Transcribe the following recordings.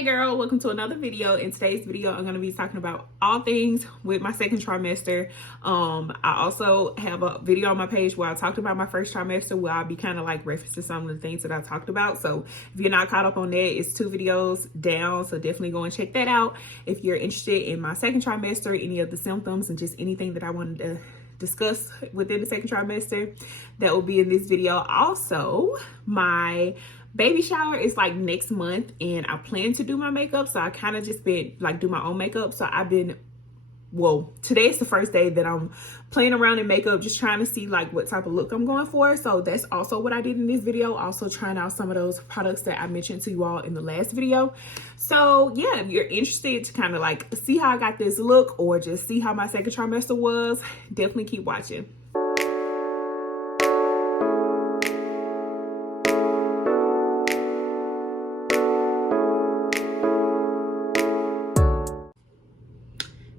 Hey girl, welcome to another video. In today's video, I'm going to be talking about all things with my second trimester. I also have a video on my page where I talked about my first trimester, where I'll be kind of like referencing some of the things that I talked about. So if you're not caught up on that, it's 2 videos down. So definitely go and check that out. If you're interested in my second trimester, any of the symptoms and just anything that I wanted to discuss within the second trimester, that will be in this video. Also, my baby shower is like next month and I plan to do my makeup, so I kind of just been like do my own makeup. So I've been, well, today's the first day that I'm playing around in makeup, just trying to see like what type of look I'm going for. So that's also what I did in this video, also trying out some of those products that I mentioned to you all in the last video. So yeah, if you're interested to kind of like see how I got this look or just see how my second trimester was, definitely keep watching.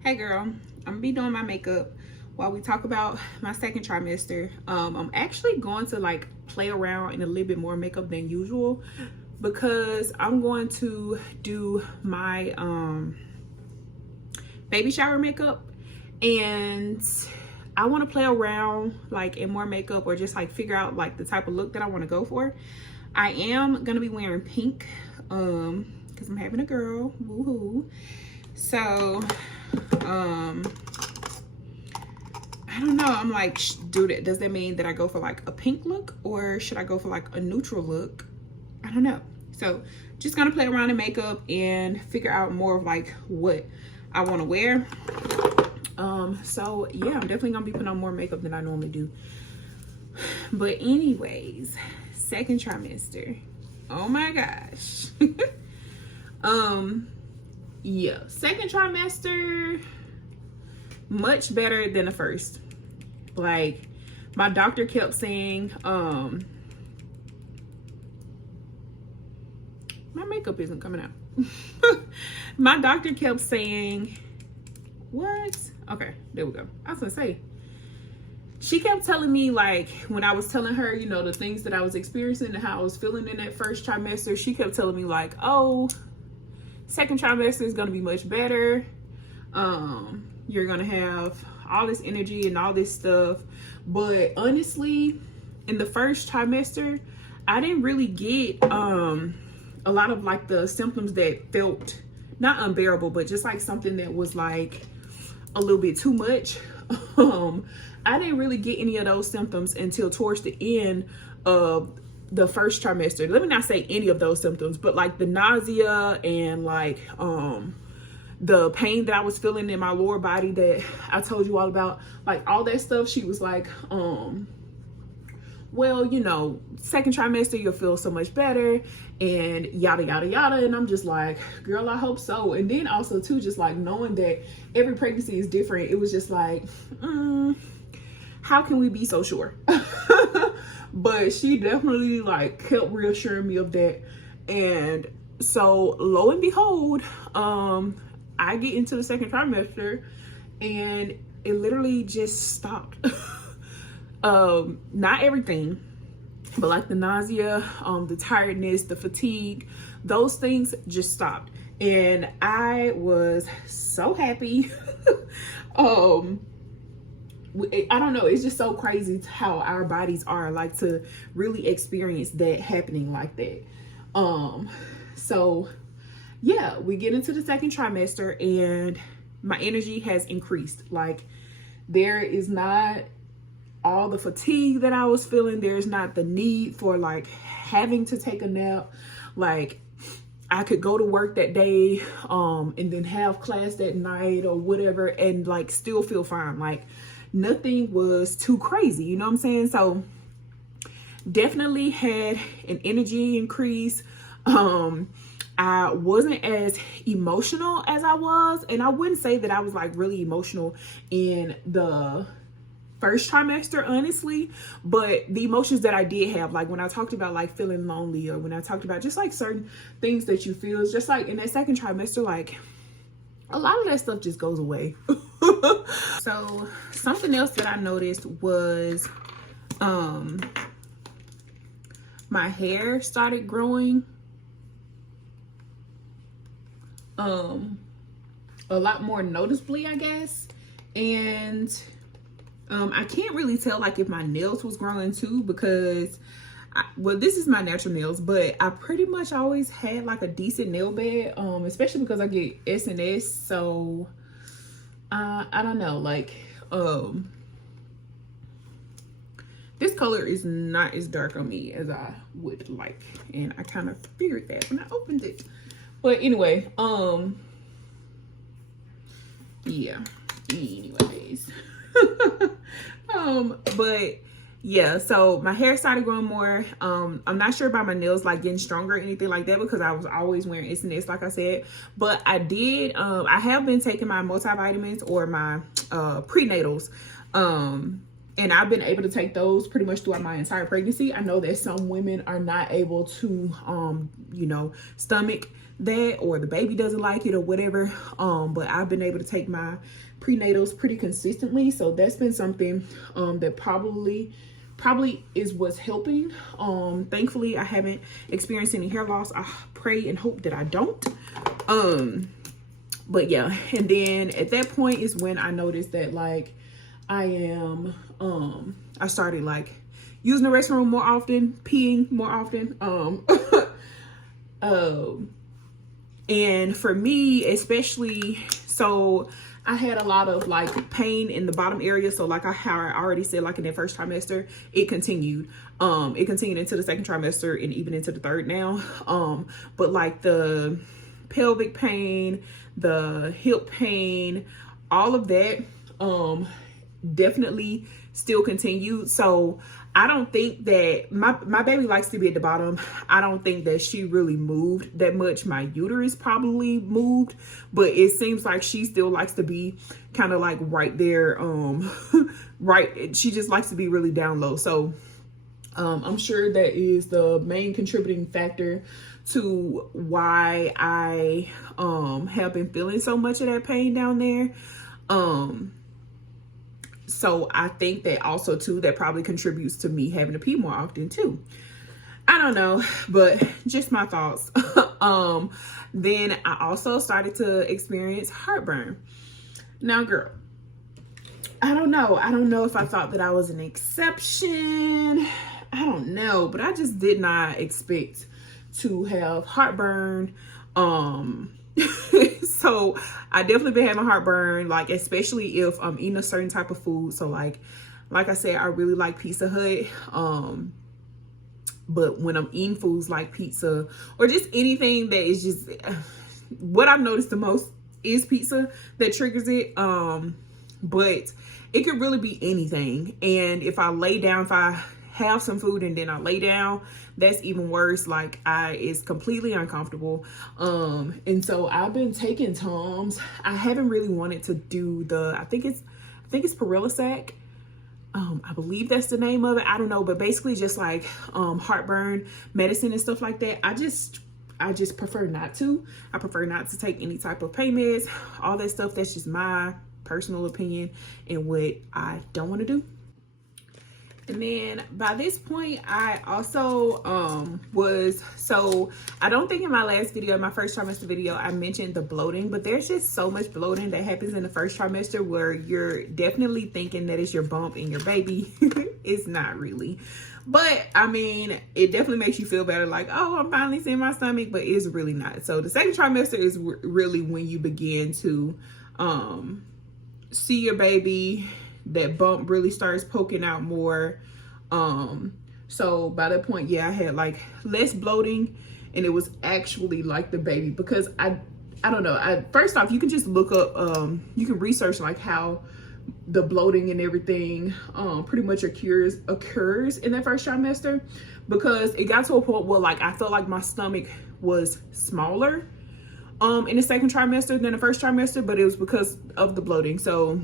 Hey girl, I'm gonna be doing my makeup while we talk about my second trimester. I'm actually going to like play around in a little bit more makeup than usual because I'm going to do my baby shower makeup, and I want to play around like in more makeup or just like figure out like the type of look that I want to go for. I am gonna be wearing pink because I'm having a girl, woohoo. So I don't know, I'm like, does that mean that I go for like a pink look or should I go for like a neutral look? I don't know. So just gonna play around in makeup and figure out more of like what I want to wear. So yeah, I'm definitely gonna be putting on more makeup than I normally do. But anyways, second trimester, oh my gosh. Yeah, second trimester, much better than the first. Like my doctor kept saying, my makeup isn't coming out. My doctor kept saying, what? Okay, there we go. I was gonna say, she kept telling me like when I was telling her, you know, the things that I was experiencing and how I was feeling in that first trimester, she kept telling me like, oh, second trimester is going to be much better. You're going to have all this energy and all this stuff. But honestly, in the first trimester, I didn't really get a lot of like the symptoms that felt not unbearable, but just like something that was like a little bit too much. I didn't really get any of those symptoms until towards the end of the first trimester. Let me not say any of those symptoms, but like the nausea and like the pain that I was feeling in my lower body that I told you all about, like all that stuff. She was like, well, you know, second trimester you'll feel so much better and yada yada yada. And I'm just like, girl, I hope so. And then also too, just like knowing that every pregnancy is different, it was just like, how can we be so sure? But she definitely like kept reassuring me of that. And so lo and behold, I get into the second trimester and it literally just stopped. Not everything, but like the nausea, the tiredness, the fatigue, those things just stopped. And I was so happy. I don't know, it's just so crazy how our bodies are like to really experience that happening like that. So yeah, we get into the second trimester and my energy has increased. Like there is not all the fatigue that I was feeling. There's not the need for like having to take a nap. Like I could go to work that day and then have class that night or whatever and like still feel fine. Like nothing was too crazy, you know what I'm saying? So definitely had an energy increase. I wasn't as emotional as I was, and I wouldn't say that I was like really emotional in the first trimester, honestly, but the emotions that I did have, like when I talked about like feeling lonely, or when I talked about just like certain things that you feel, it's just like in that second trimester, like a lot of that stuff just goes away. So something else that I noticed was my hair started growing a lot more noticeably, I guess. And I can't really tell like if my nails was growing too, because well, this is my natural nails, but I pretty much always had like a decent nail bed, especially because I get S&S. So I don't know, like this color is not as dark on me as I would like, and I kind of figured that when I opened it. But anyway, yeah, anyways. But yeah, so my hair started growing more. I'm not sure about my nails like getting stronger or anything like that, because I was always wearing S&S, like I said. But I did, I have been taking my multivitamins or my prenatals, and I've been able to take those pretty much throughout my entire pregnancy. I know that some women are not able to, you know, stomach that, or the baby doesn't like it or whatever. But I've been able to take my prenatals pretty consistently. So that's been something that probably is what's helping. Thankfully, I haven't experienced any hair loss. I pray and hope that I don't. But yeah, and then at that point is when I noticed that like I started like using the restroom more often, peeing more often. And for me, especially, so I had a lot of like pain in the bottom area. So like how I already said, like in that first trimester, it continued. It continued into the second trimester and even into the third now. But like the pelvic pain, the hip pain, all of that, definitely still continued. So I don't think that my baby likes to be at the bottom. I don't think that she really moved that much. My uterus probably moved, but it seems like she still likes to be kind of like right there. Right. She just likes to be really down low. So I'm sure that is the main contributing factor to why I have been feeling so much of that pain down there. So I think that also too, that probably contributes to me having to pee more often too. I don't know, but just my thoughts. Then I also started to experience heartburn. Now, girl, I don't know. I don't know if I thought that I was an exception. I don't know, but I just did not expect to have heartburn. So I definitely been having heartburn, like especially if I'm eating a certain type of food. So like I said, I really like Pizza Hut. But when I'm eating foods like pizza or just anything that is just what I've noticed the most is pizza that triggers it. But it could really be anything. And if I lay down, if I have some food and then I lay down, that's even worse. Like it's completely uncomfortable. And so I've been taking Tums. I haven't really wanted to do I think it's Paralisac. I believe that's the name of it. I don't know, but basically just like heartburn medicine and stuff like that. I just prefer not to. I prefer not to take any type of pain meds, all that stuff. That's just my personal opinion and what I don't want to do. And then by this point, I also so I don't think in my last video, my first trimester video, I mentioned the bloating, but there's just so much bloating that happens in the first trimester where you're definitely thinking that it's your bump in your baby. It's not really. But I mean, it definitely makes you feel better, like, oh, I'm finally seeing my stomach, but it's really not. So the second trimester is really when you begin to see your baby. That bump really starts poking out more. So by that point, yeah, I had like less bloating, and it was actually like the baby, because I don't know. First off, you can just look up, you can research like how the bloating and everything pretty much occurs in that first trimester, because it got to a point where like I felt like my stomach was smaller in the second trimester than the first trimester, but it was because of the bloating. So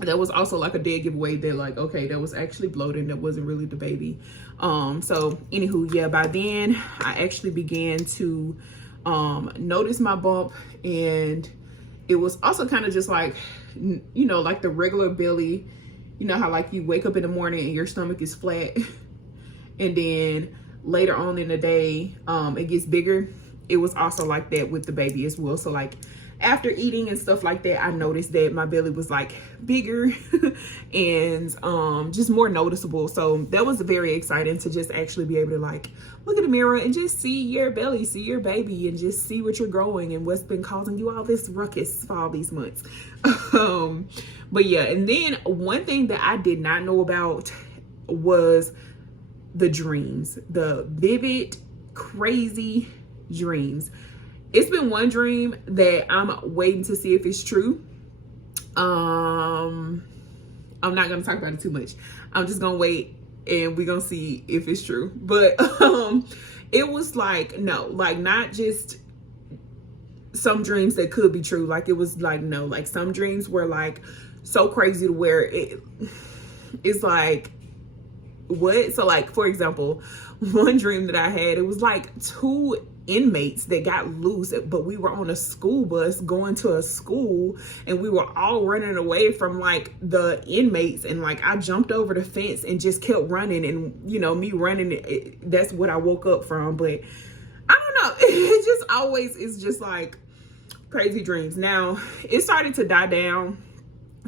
that was also like a dead giveaway that like, okay, that was actually bloating, that wasn't really the baby. So anywho, yeah, by then I actually began to notice my bump, and it was also kind of just like, you know, like the regular belly, you know how like you wake up in the morning and your stomach is flat and then later on in the day it gets bigger. it was also like that with the baby as well. So like after eating and stuff like that, I noticed that my belly was like bigger and just more noticeable. So that was very exciting to just actually be able to like look in the mirror and just see your belly, see your baby, and just see what you're growing and what's been causing you all this ruckus for all these months. But yeah, and then one thing that I did not know about was the dreams, the vivid, crazy dreams. It's been one dream that I'm waiting to see if it's true. I'm not gonna talk about it too much. I'm just gonna wait and we're gonna see if it's true. But it was like, no, like not just some dreams that could be true. Like it was like, no, like some dreams were like so crazy to where it's like, what? So like, for example, one dream that I had, it was like 2 inmates that got loose, but we were on a school bus going to a school and we were all running away from like the inmates, and like I jumped over the fence and just kept running, and you know, me running, that's what I woke up from. But I don't know, it just always is just like crazy dreams. Now it started to die down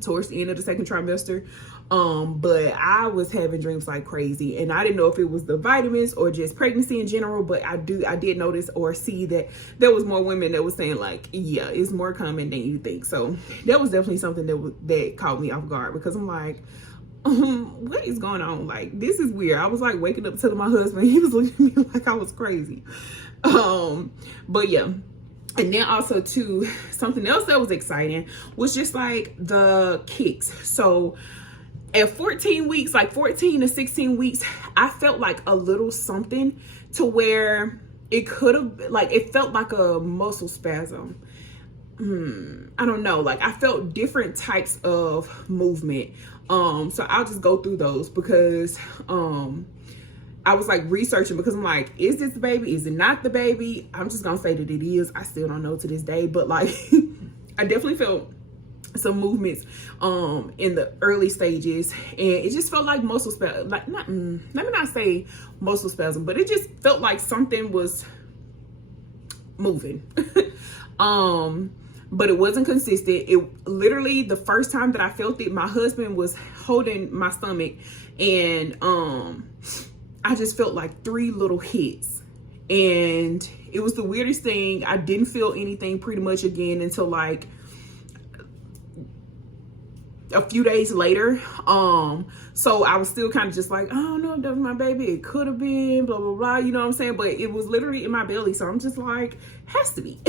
towards the end of the second trimester, but I was having dreams like crazy, and I didn't know if it was the vitamins or just pregnancy in general. But I did notice or see that there was more women that was saying like, yeah, it's more common than you think. So that was definitely something that caught me off guard, because I'm like, what is going on? Like, this is weird. I was like waking up telling my husband, he was looking at me like I was crazy. But yeah. And then also too, something else that was exciting was just like the kicks. So at 14 weeks, like 14 to 16 weeks, I felt like a little something to where it could have, like, it felt like a muscle spasm. I don't know, like I felt different types of movement. So I'll just go through those, because I was like researching, because I'm like, is this the baby? Is it not the baby? I'm just gonna say that it is. I still don't know to this day, but like I definitely felt some movements in the early stages, and it just felt like muscle spasm. Like, let me not say muscle spasm, but it just felt like something was moving. But it wasn't consistent. It literally, the first time that I felt it, my husband was holding my stomach, and I just felt like 3 little hits, and it was the weirdest thing. I didn't feel anything pretty much again until like a few days later. So I was still kind of just like, I don't know if that was my baby, it could have been, blah blah blah, you know what I'm saying? But it was literally in my belly, so I'm just like, has to be.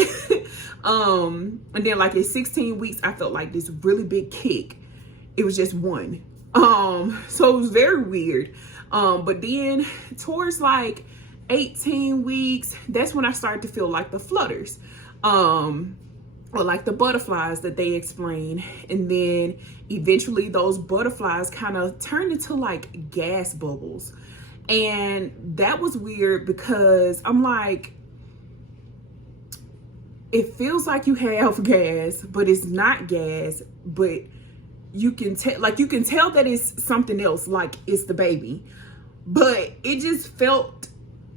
And then like at 16 weeks, I felt like this really big kick. It was just one. So it was very weird. But then towards like 18 weeks, that's when I started to feel like the flutters, or like the butterflies that they explain. And then eventually those butterflies kind of turned into like gas bubbles. And that was weird, because I'm like, it feels like you have gas, but it's not gas, but you can tell, like you can tell that it's something else, like it's the baby. But it just felt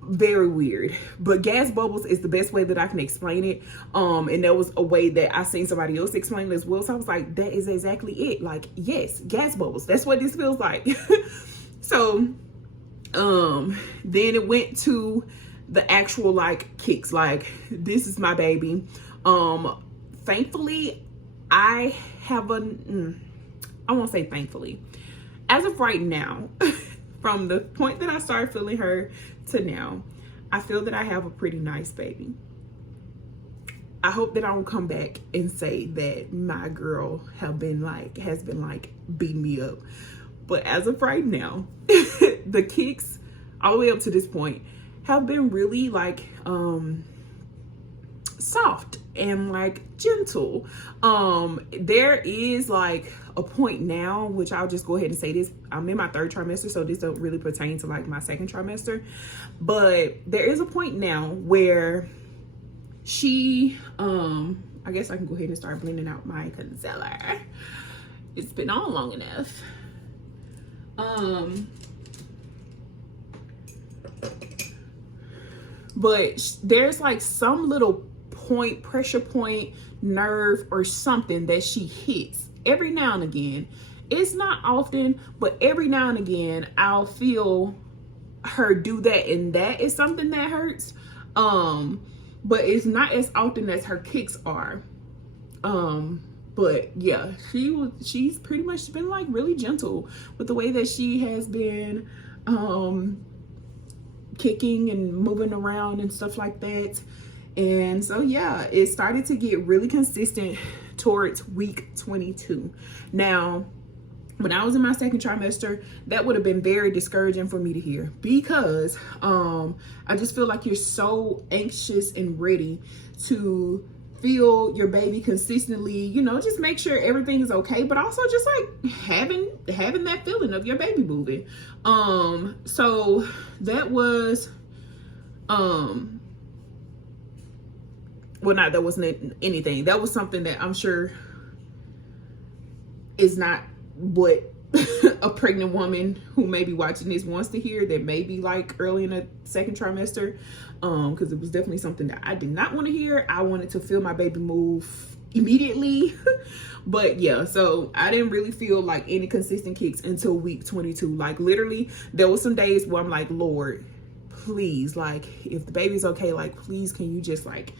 very weird. But gas bubbles is the best way that I can explain it. And that was a way that I seen somebody else explain it as well. So I was like, that is exactly it. Like, yes, gas bubbles. That's what this feels like. So then it went to the actual like kicks. Like, this is my baby. Thankfully, I have I won't say thankfully. As of right now, from the point that I started feeling her to now, I feel that I have a pretty nice baby. I hope that I don't come back and say that my girl has been like beating me up. But as of right now, the kicks all the way up to this point have been really like soft and like gentle. There is like a point now, which I'll just go ahead and say this, I'm in my 3rd trimester, so this don't really pertain to like my 2nd trimester, but there is a point now where she I guess I can go ahead and start blending out my concealer. It's been on long enough. but there's like some little point, pressure point, nerve or something that she hits every now and again. It's not often, but every now and again I'll feel her do that, and that is something that hurts. But it's not as often as her kicks are. But yeah, she's pretty much been like really gentle with the way that she has been kicking and moving around and stuff like that. And so yeah, it started to get really consistent towards week 22. Now, when I was in my second trimester, that would have been very discouraging for me to hear, because I just feel like you're so anxious and ready to feel your baby consistently, you know, just make sure everything is okay, but also just like having that feeling of your baby moving. So that was well, not that wasn't anything. That was something that I'm sure is not what a pregnant woman who may be watching this wants to hear, that may be like early in the second trimester, because it was definitely something that I did not want to hear. I wanted to feel my baby move immediately. But yeah, so I didn't really feel like any consistent kicks until week 22. Like literally there was some days where I'm like, Lord, please, like if the baby's okay, like please can you just like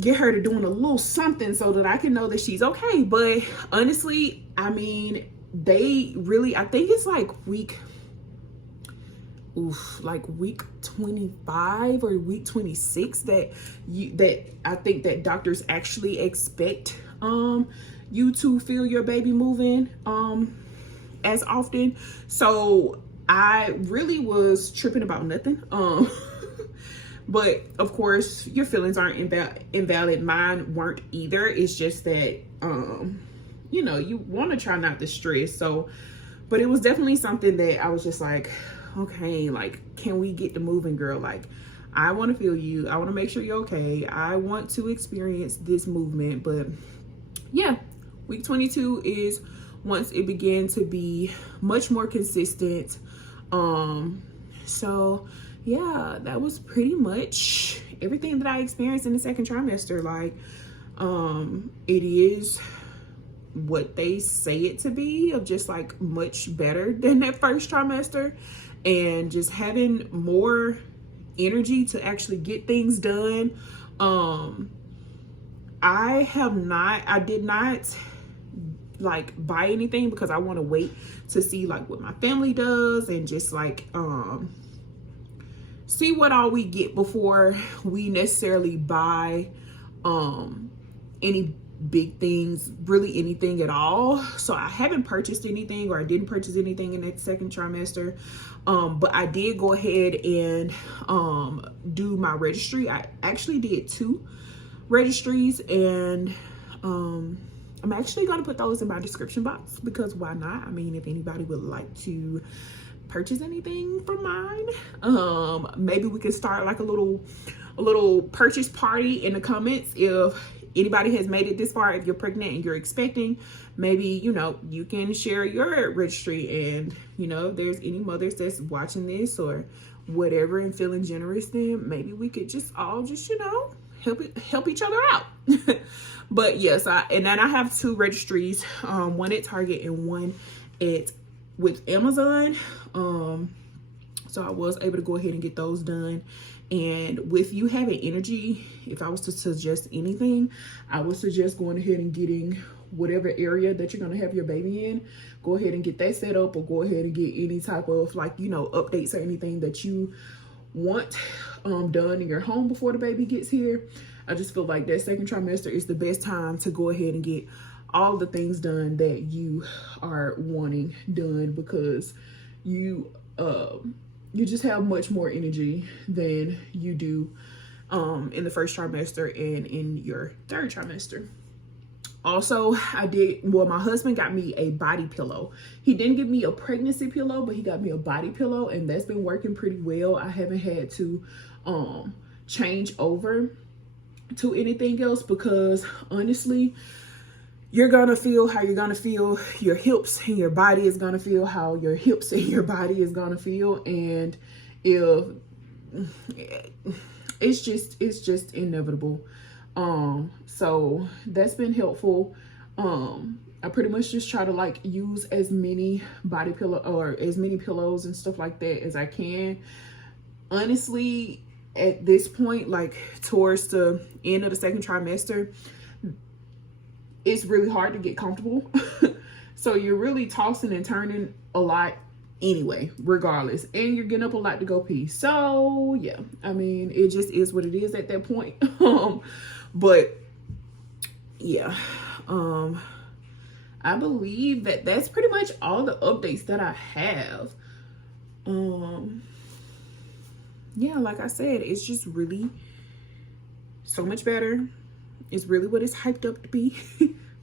get her to doing a little something so that I can know that she's okay. But honestly, I mean, they really, I think it's like week 25 or week 26 that I think that doctors actually expect you to feel your baby moving as often. So I really was tripping about nothing. But of course your feelings aren't invalid. Mine weren't either. It's just that you know, you want to try not to stress. So, but it was definitely something that I was just like, okay, like, can we get the moving, girl? Like, I want to feel you. I want to make sure you're okay. I want to experience this movement. But yeah, week 22 is once it began to be much more consistent. So yeah, that was pretty much everything that I experienced in the second trimester. Like, it is what they say it to be, of just like much better than that first trimester, and just having more energy to actually get things done. I did not like buy anything because I want to wait to see like what my family does, and just like see what all we get before we necessarily buy any big things, really anything at all. So I haven't purchased anything, or I didn't purchase anything in that second trimester. But I did go ahead and do my registry. I actually did 2 registries, and I'm actually going to put those in my description box, because why not? I mean, if anybody would like to purchase anything from mine, maybe we could start like a little purchase party in the comments. If anybody has made it this far, if you're pregnant and you're expecting, maybe, you know, you can share your registry. And, you know, if there's any mothers that's watching this or whatever and feeling generous, then maybe we could just all just, you know, help each other out. But yes, and then I have 2 registries, one at Target and one with Amazon. So I was able to go ahead and get those done. And with you having energy, if I was to suggest anything, I would suggest going ahead and getting whatever area that you're going to have your baby in. Go ahead and get that set up, or go ahead and get any type of, like, you know, updates or anything that you want done in your home before the baby gets here. I just feel like that second trimester is the best time to go ahead and get all the things done that you are wanting done, because you just have much more energy than you do in the first trimester and in your third trimester. Also, my husband got me a body pillow. He didn't give me a pregnancy pillow, but he got me a body pillow, and that's been working pretty well. I haven't had to change over to anything else, because honestly, you're gonna feel how you're gonna feel. Your hips and your body is gonna feel how your hips and your body is gonna feel. And if it's just inevitable. So that's been helpful. I pretty much just try to like use as many body pillow or as many pillows and stuff like that as I can. Honestly, at this point, like towards the end of the second trimester, it's really hard to get comfortable. So you're really tossing and turning a lot anyway, regardless, and you're getting up a lot to go pee. So yeah, I mean, it just is what it is at that point. But yeah, I believe that that's pretty much all the updates that I have. Yeah, like I said, it's just really so much better. It's really what it's hyped up to be.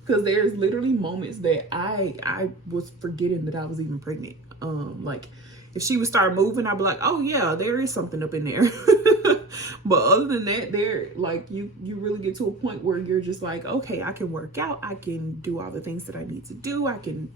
Because there's literally moments that I was forgetting that I was even pregnant. Like if she would start moving, I'd be like, oh yeah, there is something up in there. But other than that, there, like, you really get to a point where you're just like, okay, I can work out, I can do all the things that I need to do, I can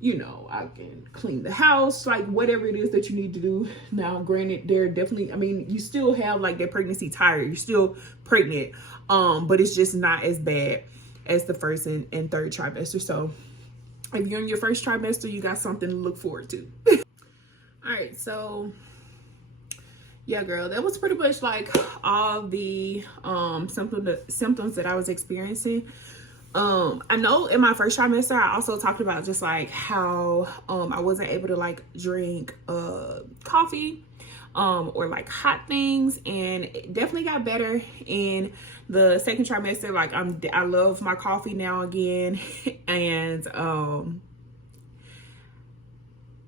you know, I can clean the house, like whatever it is that you need to do. Now, granted, there definitely, I mean, you still have like that pregnancy tired, you're still pregnant, but it's just not as bad as the first and third trimester. So if you're in your first trimester, you got something to look forward to. All right, so yeah, girl, that was pretty much like all the symptoms that I was experiencing. I know in my first trimester, I also talked about just like how I wasn't able to like drink coffee or like hot things, and it definitely got better in the second trimester. Like I love my coffee now again, and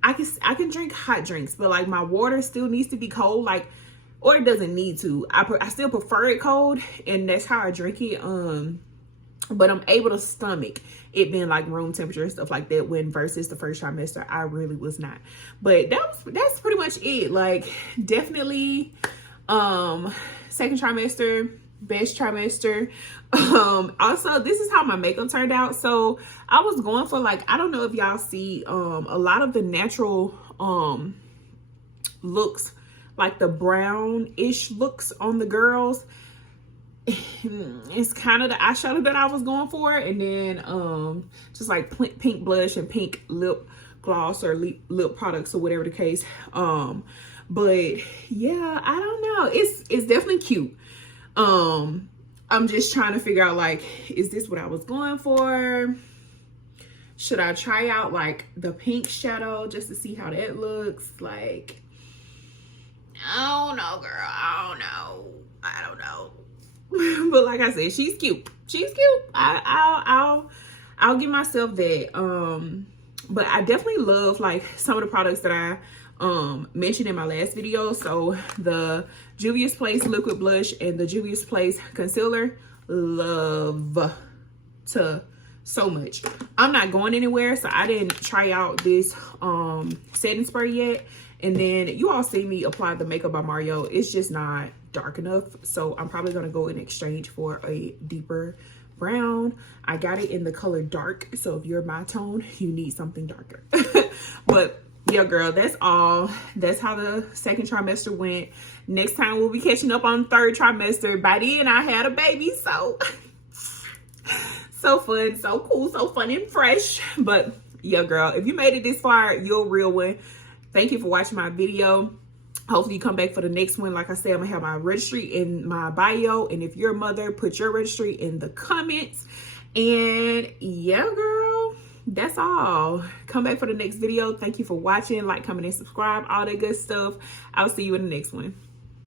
I can drink hot drinks, but like my water still needs to be cold, like, or it doesn't need to. I still prefer it cold, and that's how I drink it. But I'm able to stomach it being like room temperature and stuff like that, when versus the first trimester, I really was not. But that's pretty much it. Like definitely second trimester, best trimester. Also, this is how my makeup turned out. So I was going for like, I don't know if y'all see a lot of the natural looks, like the brownish looks on the girls. It's kind of the eyeshadow that I was going for, and then just like pink blush and pink lip gloss or lip products or whatever the case. But yeah, I don't know, it's definitely cute. I'm just trying to figure out, like, is this what I was going for? Should I try out like the pink shadow just to see how that looks? Like, I don't know, girl, I don't know. But like I said, she's cute. I'll give myself that. But I definitely love like some of the products that I mentioned in my last video. So the Juvia's Place liquid blush and the Juvia's Place concealer, love to so much. I'm not going anywhere, so I didn't try out this setting spray yet. And then you all see me apply the Makeup by Mario. It's just not dark enough, so I'm probably gonna go in exchange for a deeper brown. I got it in the color dark, so if you're my tone, you need something darker. But yeah, girl, that's all. That's how the second trimester went. Next time we'll be catching up on third trimester. By then I had a baby, so so fun, so cool, so fun and fresh. But yeah, girl, if you made it this far, you're a real one. Thank you for watching my video. Hopefully you come back for the next one. Like I said, I'm gonna have my registry in my bio, and if you're a mother, put your registry in the comments. And yeah, girl, that's all. Come back for the next video. Thank you for watching. Like, comment, and subscribe, all that good stuff. I'll see you in the next one.